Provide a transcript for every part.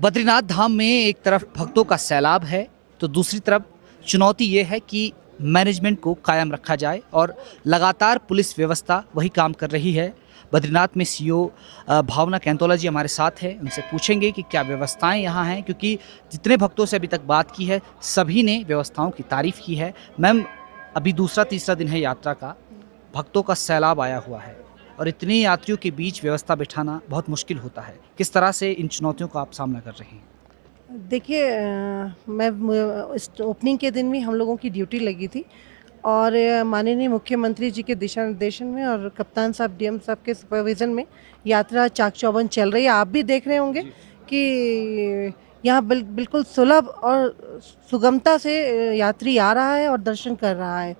बद्रीनाथ धाम में एक तरफ भक्तों का सैलाब है तो दूसरी तरफ चुनौती ये है कि मैनेजमेंट को कायम रखा जाए और लगातार पुलिस व्यवस्था वही काम कर रही है। बद्रीनाथ में सीईओ भावना कैंतोला जी हमारे साथ हैं, उनसे पूछेंगे कि क्या व्यवस्थाएं यहाँ हैं, क्योंकि जितने भक्तों से अभी तक बात की है सभी ने व्यवस्थाओं की तारीफ की है। मैम, अभी दूसरा तीसरा दिन है यात्रा का, भक्तों का सैलाब आया हुआ है और इतने यात्रियों के बीच व्यवस्था बिठाना बहुत मुश्किल होता है। किस तरह से इन चुनौतियों का आप सामना कर रहे हैं? देखिए इस ओपनिंग के दिन भी हम लोगों की ड्यूटी लगी थी और माननीय मुख्यमंत्री जी के दिशा निर्देशन में और कप्तान साहब डीएम साहब के सुपरविज़न में यात्रा चाक चौबंद चल रही है। आप भी देख रहे होंगे कि यहाँ बिल्कुल सुलभ और सुगमता से यात्री आ रहा है और दर्शन कर रहा है।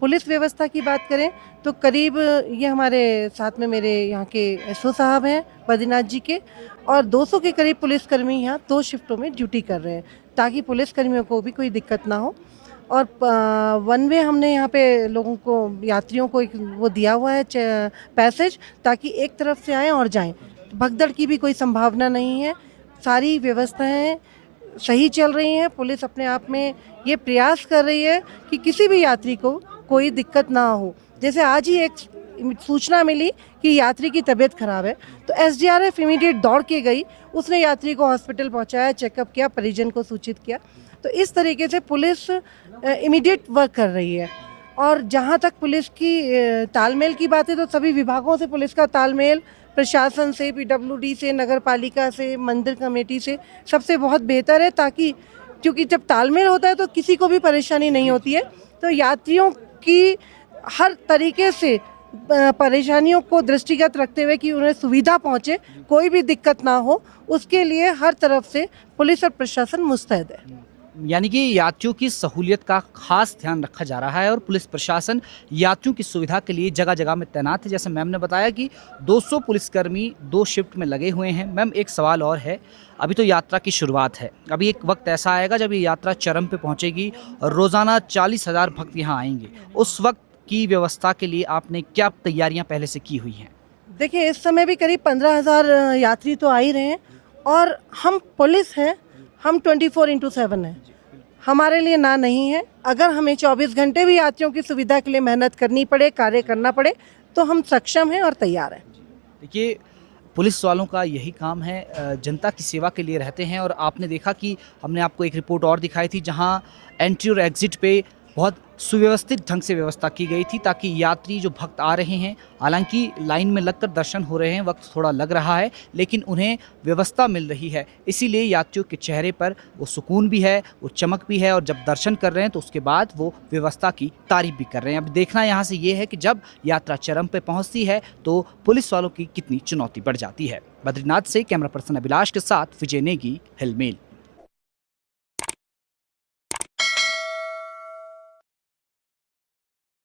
पुलिस व्यवस्था की बात करें तो करीब ये हमारे साथ में मेरे यहाँ के एसओ साहब हैं बद्रीनाथ जी के, और 200 के करीब पुलिसकर्मी यहाँ 2 शिफ्टों में ड्यूटी कर रहे हैं ताकि पुलिसकर्मियों को भी कोई दिक्कत ना हो। और वन वे हमने यहाँ पे लोगों को, यात्रियों को एक वो दिया हुआ है पैसेज, ताकि एक तरफ से आएँ और जाएँ। भगदड़ की भी कोई संभावना नहीं है। सारी व्यवस्थाएँ सही चल रही हैं। पुलिस अपने आप में ये प्रयास कर रही है कि किसी भी यात्री को कोई दिक्कत ना हो। जैसे आज ही एक सूचना मिली कि यात्री की तबीयत खराब है, तो एसडीआरएफ इमीडिएट दौड़ के गई, उसने यात्री को हॉस्पिटल पहुंचाया, चेकअप किया, परिजन को सूचित किया। तो इस तरीके से पुलिस इमीडिएट वर्क कर रही है। और जहां तक पुलिस की तालमेल की बात है तो सभी विभागों से पुलिस का तालमेल, प्रशासन से, पीडब्ल्यूडी से, नगर पालिका से, मंदिर कमेटी से, सबसे बहुत बेहतर है, ताकि क्योंकि जब तालमेल होता है तो किसी को भी परेशानी नहीं होती है। तो यात्रियों की हर तरीके से परेशानियों को दृष्टिगत रखते हुए कि उन्हें सुविधा पहुंचे, कोई भी दिक्कत ना हो, उसके लिए हर तरफ से पुलिस और प्रशासन मुस्तैद है। यानी कि यात्रियों की सहूलियत का खास ध्यान रखा जा रहा है और पुलिस प्रशासन यात्रियों की सुविधा के लिए जगह जगह में तैनात है। जैसे मैम ने बताया कि 200 पुलिसकर्मी 2 शिफ्ट में लगे हुए हैं। मैम, एक सवाल और है, अभी तो यात्रा की शुरुआत है, अभी एक वक्त ऐसा आएगा जब ये यात्रा चरम पे पहुंचेगी और रोज़ाना 40,000 भक्त यहाँ आएंगे। उस वक्त की व्यवस्था के लिए आपने क्या तैयारियां पहले से की हुई हैं? देखिए, इस समय भी करीब 15,000 यात्री तो आ ही रहे हैं, और हम पुलिस हैं, हम 24/7 हैं। हमारे लिए ना नहीं है। अगर हमें 24 घंटे भी यात्रियों की सुविधा के लिए मेहनत करनी पड़े, कार्य करना पड़े, तो हम सक्षम हैं और तैयार हैं। देखिए, पुलिस वालों का यही काम है, जनता की सेवा के लिए रहते हैं। और आपने देखा कि हमने आपको एक रिपोर्ट और दिखाई थी जहां एंट्री और एग्जिट पे बहुत सुव्यवस्थित ढंग से व्यवस्था की गई थी ताकि यात्री जो भक्त आ रहे हैं, हालांकि लाइन में लगकर दर्शन हो रहे हैं, वक्त थोड़ा लग रहा है, लेकिन उन्हें व्यवस्था मिल रही है। इसीलिए यात्रियों के चेहरे पर वो सुकून भी है, वो चमक भी है, और जब दर्शन कर रहे हैं तो उसके बाद वो व्यवस्था की तारीफ भी कर रहे हैं। अब देखना यहाँ से ये है कि जब यात्रा चरम पे पहुँचती है तो पुलिस वालों की कितनी चुनौती बढ़ जाती है। बद्रीनाथ से कैमरा पर्सन अभिलाष के साथ विजय नेगी, हिलमेल।